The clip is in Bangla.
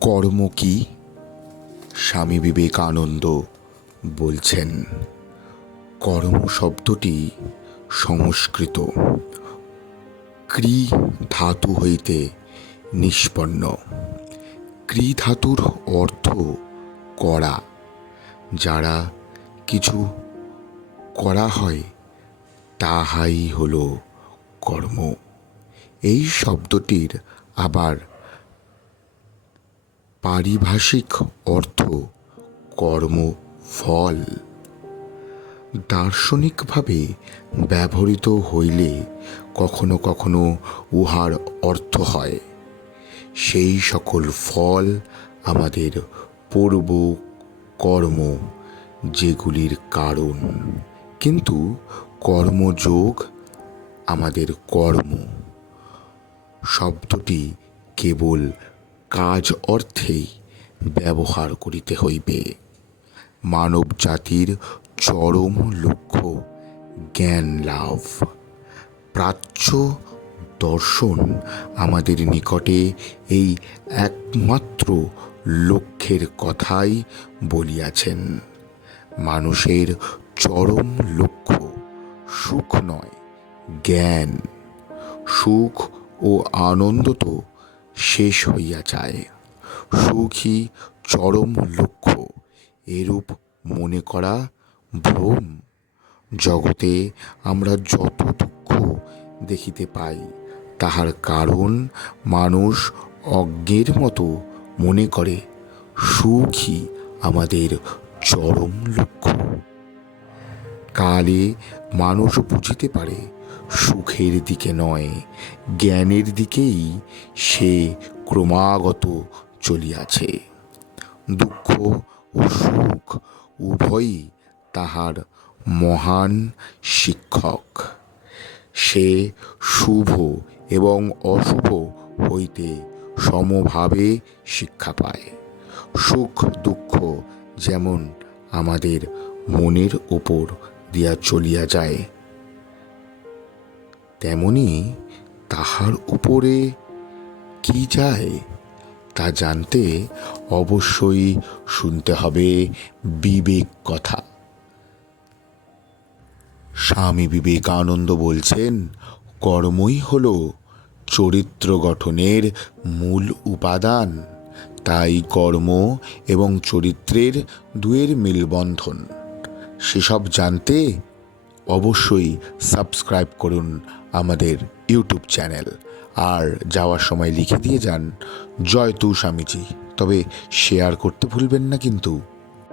কর্ম কি? স্বামী বিবেকানন্দ বলছেন, কর্ম শব্দটি সংস্কৃত ক্রি ধাতু হইতে নিষ্পন্ন। ক্রি ধাতুর অর্থ করা। যারা কিছু করা হয় তাহাই হল কর্ম। এই শব্দটির আবার পারিভাষিক অর্থ কর্মফল। দার্শনিকভাবে ব্যবহৃত হইলে কখনো কখনো উহার অর্থ হয় সেই সকল ফল আমাদের পূর্ব কর্ম যেগুলির কারণ। কিন্তু কর্মযোগ আমাদের কর্ম শব্দটি কেবল কাজ অর্থেই ব্যবহার করিতে হইবে। মানব জাতির চরম লক্ষ্য জ্ঞান লাভ। প্রাচ্য দর্শন আমাদের নিকটে এই একমাত্র লক্ষ্যের কথাই বলিয়াছেন। মানুষের চরম লক্ষ্য সুখ নয়, জ্ঞান। সুখ ও আনন্দ তো শেষ হইয়া যায়। সুখই চরম লক্ষ্য, এরূপ মনে করা ভ্রম। জগতে আমরা যত দুঃখ দেখিতে পাই তাহার কারণ মানুষ অজ্ঞের মতো মনে করে সুখই আমাদের চরম লক্ষ্য। কালে মানুষ বুঝিতে পারে সুখের দিকে নয়, জ্ঞানের দিকেই সে ক্রমাগত চলিয়াছে। দুঃখ ও সুখ উভয়ই তাহার মহান শিক্ষক। সে শুভ এবং অশুভ হইতে সমভাবে শিক্ষা পায়। সুখ দুঃখ যেমন আমাদের মনের ওপর দিয়া চলিয়া যায়, তেমনি তাহার উপরে কি যায় তা জানতে অবশ্যই শুনতে হবে বিবেক কথা। স্বামী বিবেকানন্দ বলছেন, কর্মই হল চরিত্র গঠনের মূল উপাদান। তাই কর্ম এবং চরিত্রের দুয়ের মেলবন্ধন। সেসব জানতে অবশ্যই সাবস্ক্রাইব করুন আমাদের ইউটিউব চ্যানেল। আর যাওয়ার সময় লিখে দিয়ে যান, জয় তু স্বামীজি। তবে শেয়ার করতে ভুলবেন না কিন্তু।